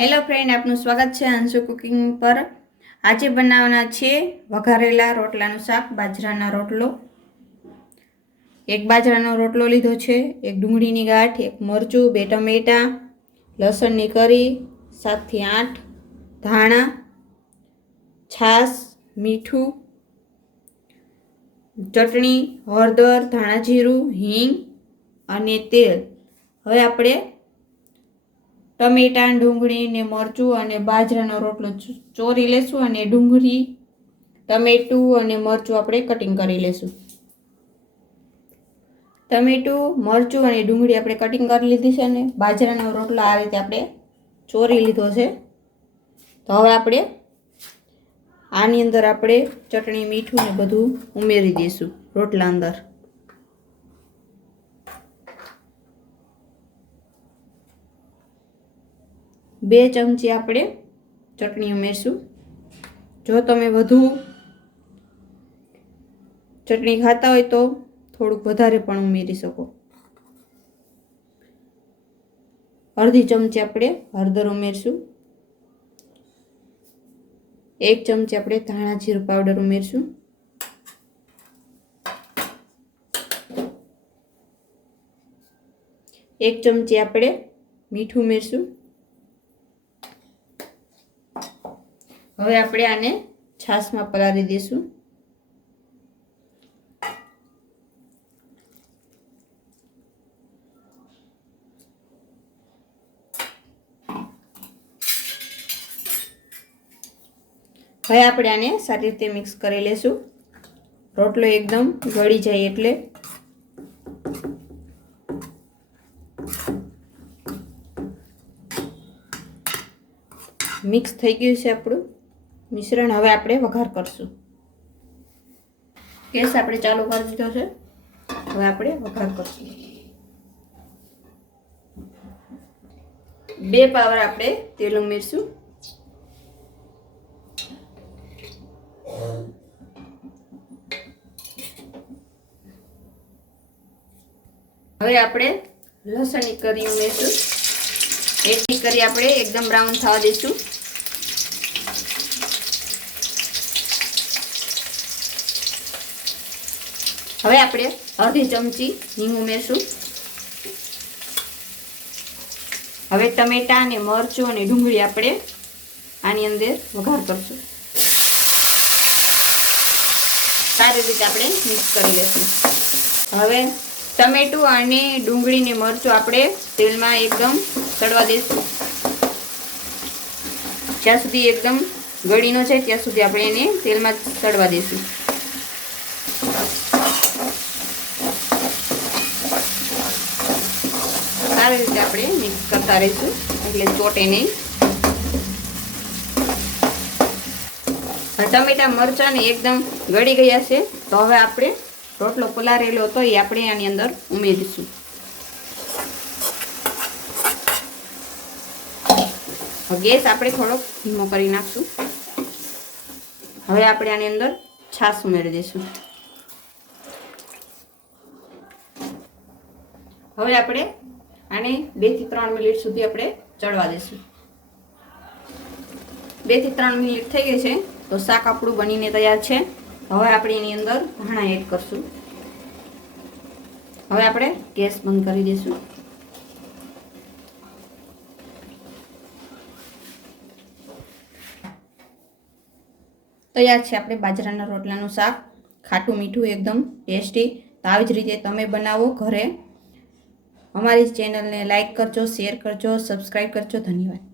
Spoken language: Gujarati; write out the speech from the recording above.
હેલો ફ્રેન્ડ આપનું સ્વાગત છે અંશુ કુકિંગ પર. આજે બનાવવાના છે વઘારેલા રોટલાનું શાક, બાજરાના રોટલો. એક બાજરાનો રોટલો લીધો છે, એક ડુંગળીની ગાંઠ, એક મરચું, બે ટમેટાં, લસણની કરી, સાતથી આઠ, ધાણા, છાશ, મીઠું, ચટણી, હળદર, ધાણા જીરું, હિંગ અને તેલ. હવે આપણે ટમેટાં, ડુંગળી ને મરચું અને બાજરાનો રોટલો ચોરી લેશું અને ડુંગળી, ટમેટું અને મરચું આપણે કટિંગ કરી લેશું. ટમેટું, મરચું અને ડુંગળી આપણે કટિંગ કરી લીધી છે અને બાજરાનો રોટલો આ રીતે આપણે ચોરી લીધો છે. તો હવે આપણે આની અંદર આપણે ચટણી, મીઠું ને બધું ઉમેરી દઈશું રોટલા અંદર. બે ચમચી આપણે ચટણી ઉમેરશું જો તમે વધુ ચટણી ખાતા હોય તો થોડુંક વધારે પણ ઉમેરી શકો. અડધી ચમચી આપણે હળદર ઉમેરશું. એક ચમચી આપણે ધાણા જીરું પાવડર ઉમેરશું. એક ચમચી આપણે મીઠું ઉમેરશું. હવે આપણે આને છાશમાં પલાળી દઈશું. હવે આપણે આને સારી રીતે મિક્સ કરી લેશું. રોટલો એકદમ ગળી જાય એટલે. મિક્સ થઈ ગયું છે આપણું. મિશ્રણ હવે આપણે વઘાર કરશું. ગેસ આપણે ચાલુ કરી દીધો છે. હવે આપણે વઘાર કરશું. બે પાવર આપણે તેલ ઉમેરશું હવે આપણે લસણની કરી ઉમેરશું એટલી કરી આપણે એકદમ બ્રાઉન થવા દઈશું હવે આપણે અડધી ચમચી હિંગ ઉમેરશું. હવે ટમેટા અને મરચું અને ડુંગળી આપણે આની અંદર વઘાર કરશું. સારી રીતે આપણે મિક્સ કરી લઈશું હવે ટમેટું અને ડુંગળી ને મરચું આપણે તેલમાં એકદમ તળવા દઈશું જ્યાં સુધી એકદમ ગળીનો છે, ત્યાં સુધી આપણે એને તેલમાં તળવા દઈશું સારી રીતે આપણે મિક્સ કરતા રહીશું. એટલે ચોટે નહીં ટમેટા, મરચાં એકદમ ગળી ગયા છે. તો હવે આપણે રોટલો પલારેલો હતો એ આપણે આની અંદર ઉમેરીશું. ગેસ આપણે થોડોક ધીમો કરી નાખશું. હવે આપણે આની અંદર છાશ ઉમેરી દઈશું. હવે આપણે આને બેથી ત્રણ મિનિટ સુધી આપણે ચડવા દઈશું બેથી ત્રણ મિનિટ થઈ ગઈ છે, તો શાક આપણું બનીને તૈયાર છે. હવે આપણે એની અંદર ધાણા એડ કરશું. હવે આપણે ગેસ બંધ કરી દઈશું તૈયાર છે આપણે બાજરાના રોટલાનું શાક. ખાટું મીઠું એકદમ ટેસ્ટી તો આવી જ રીતે તમે બનાવો ઘરે. અમારી ચેનલને લાઈક કરજો શેર કરજો સબસ્ક્રાઈબ કરજો. ધન્યવાદ.